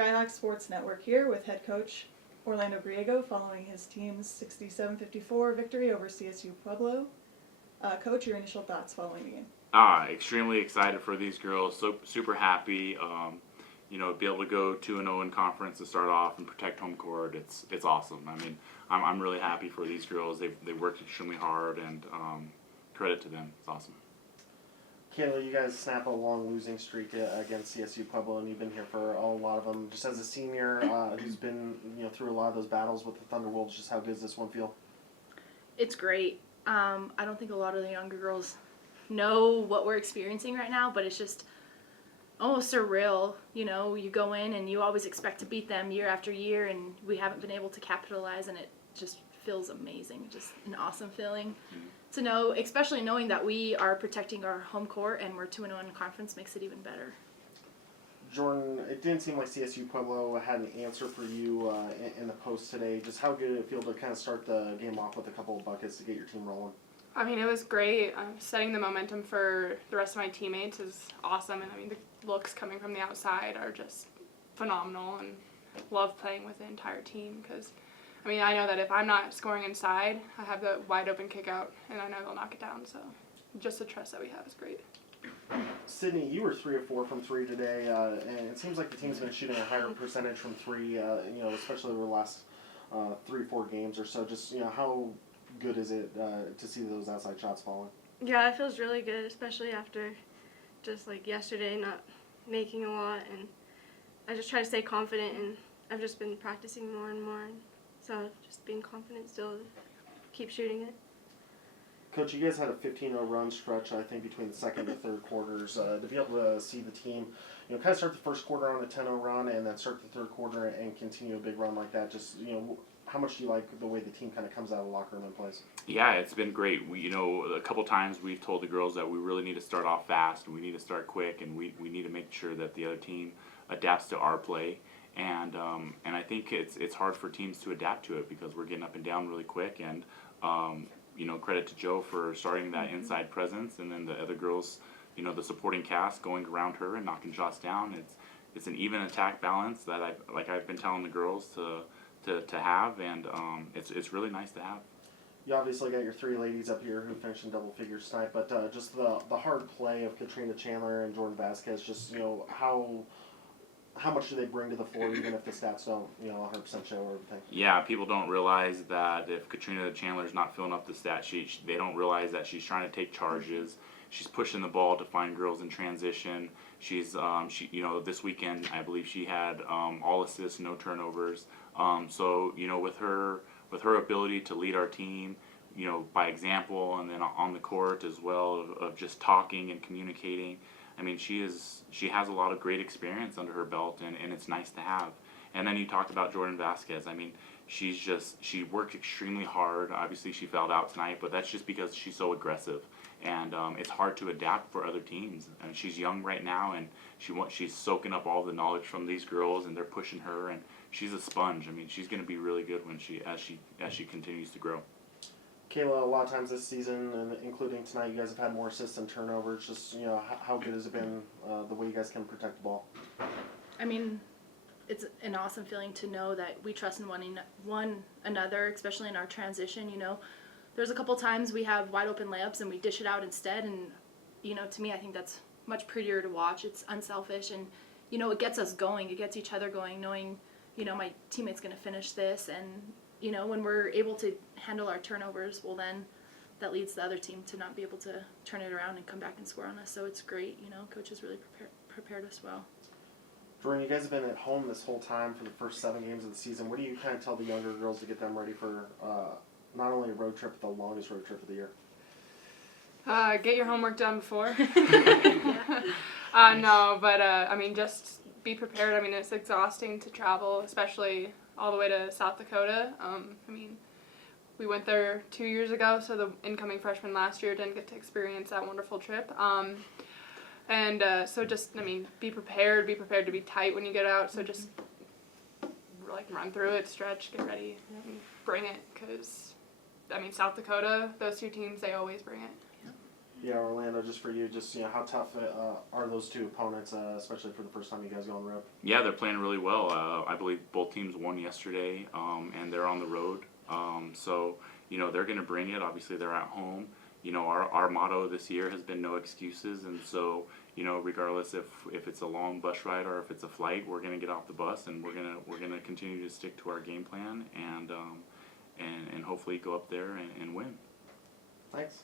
Skyhawk Sports Network here with head coach Orlando Griego following his team's 67-54 victory over CSU Pueblo. Coach, your initial thoughts following the game? Extremely excited for these girls. So super happy. Be able to go 2-0 in conference to start off and protect home court. It's awesome. I mean, I'm really happy for these girls. They worked extremely hard, and credit to them. It's awesome. Kayla, you guys snap a long losing streak against CSU Pueblo, and you've been here for a lot of them. Just as a senior who's been through a lot of those battles with the Thunderwolves, just how good does this one feel? It's great. I don't think a lot of the younger girls know what we're experiencing right now, but it's just almost surreal. You go in and you always expect to beat them year after year, and we haven't been able to capitalize, and it just feels amazing. Just an awesome feeling. To know, especially knowing that we are protecting our home court and we're 2-0 in conference makes it even better. Jordan, it didn't seem like CSU Pueblo had an answer for you in the post today. Just how good did it feel to kind of start the game off with a couple of buckets to get your team rolling? I mean, it was great. Setting the momentum for the rest of my teammates is awesome. And I mean, the looks coming from the outside are just phenomenal, and love playing with the entire team because I mean, I know that if I'm not scoring inside, I have the wide open kick out, and I know they'll knock it down. So just the trust that we have is great. Sydney, you were 3 of 4 from 3 today, and it seems like the team's been shooting a higher percentage from 3, especially over the last 3-4 games or so. Just, how good is it to see those outside shots falling? Yeah, it feels really good, especially after just like yesterday not making a lot, and I just try to stay confident, and I've just been practicing more and more. So just being confident still to keep shooting it. Coach, you guys had a 15-0 run stretch, I think, between the second and third quarters. To be able to see the team, kind of start the first quarter on a 10-0 run and then start the third quarter and continue a big run like that, just, how much do you like the way the team kind of comes out of the locker room and plays? Yeah, it's been great. We, a couple times we've told the girls that we really need to start off fast, we need to start quick, and we need to make sure that the other team adapts to our play. And I think it's hard for teams to adapt to it because we're getting up and down really quick. And credit to Joe for starting that inside presence, and then the other girls, the supporting cast going around her and knocking shots down. It's an even attack balance that I've been telling the girls to have, and it's really nice to have. You obviously got your 3 ladies up here who finished in double figures tonight, but just the hard play of Katrina Chandler and Jordan Vasquez, just how much do they bring to the floor, even if the stats don't, 100% show everything? Yeah, people don't realize that if Katrina Chandler's not filling up the stat sheet, they don't realize that she's trying to take charges. She's pushing the ball to find girls in transition. She's, this weekend I believe she had all assists, no turnovers. So with her ability to lead our team, by example, and then on the court as well of just talking and communicating. I mean, she has a lot of great experience under her belt, and it's nice to have. And then you talked about Jordan Vasquez. I mean, she worked extremely hard. Obviously, she fouled out tonight, but that's just because she's so aggressive. And it's hard to adapt for other teams. And she's young right now, and she's soaking up all the knowledge from these girls, and they're pushing her. And she's a sponge. I mean, she's going to be really good as she continues to grow. Kayla, a lot of times this season, and including tonight, you guys have had more assists and turnovers. Just, how good has it been the way you guys can protect the ball? I mean, it's an awesome feeling to know that we trust in one another, especially in our transition. There's a couple times we have wide open layups and we dish it out instead, and to me, I think that's much prettier to watch. It's unselfish, and it gets us going. It gets each other going, knowing my teammate's going to finish this, and when we're able to handle our turnovers, well then that leads the other team to not be able to turn it around and come back and score on us. So it's great, Coach has really prepared us well. Jordan, you guys have been at home this whole time for the first 7 games of the season. What do you kind of tell the younger girls to get them ready for not only a road trip, but the longest road trip of the year? Get your homework done before. I mean, just be prepared. I mean, it's exhausting to travel, especially all the way to South Dakota. I mean, we went there 2 years ago, so the incoming freshmen last year didn't get to experience that wonderful trip. So just, I mean, be prepared to be tight when you get out. So just, run through it, stretch, get ready, and bring it. Because, I mean, South Dakota, those 2 teams, they always bring it. Yeah, Orlando, just for you, just how tough are those two opponents, especially for the first time you guys go on the road? Yeah, they're playing really well. I believe both teams won yesterday, and they're on the road. So, they're going to bring it. Obviously, they're at home. Our motto this year has been no excuses, and so, regardless if it's a long bus ride or if it's a flight, we're going to get off the bus and we're going to continue to stick to our game plan and hopefully go up there and win. Thanks.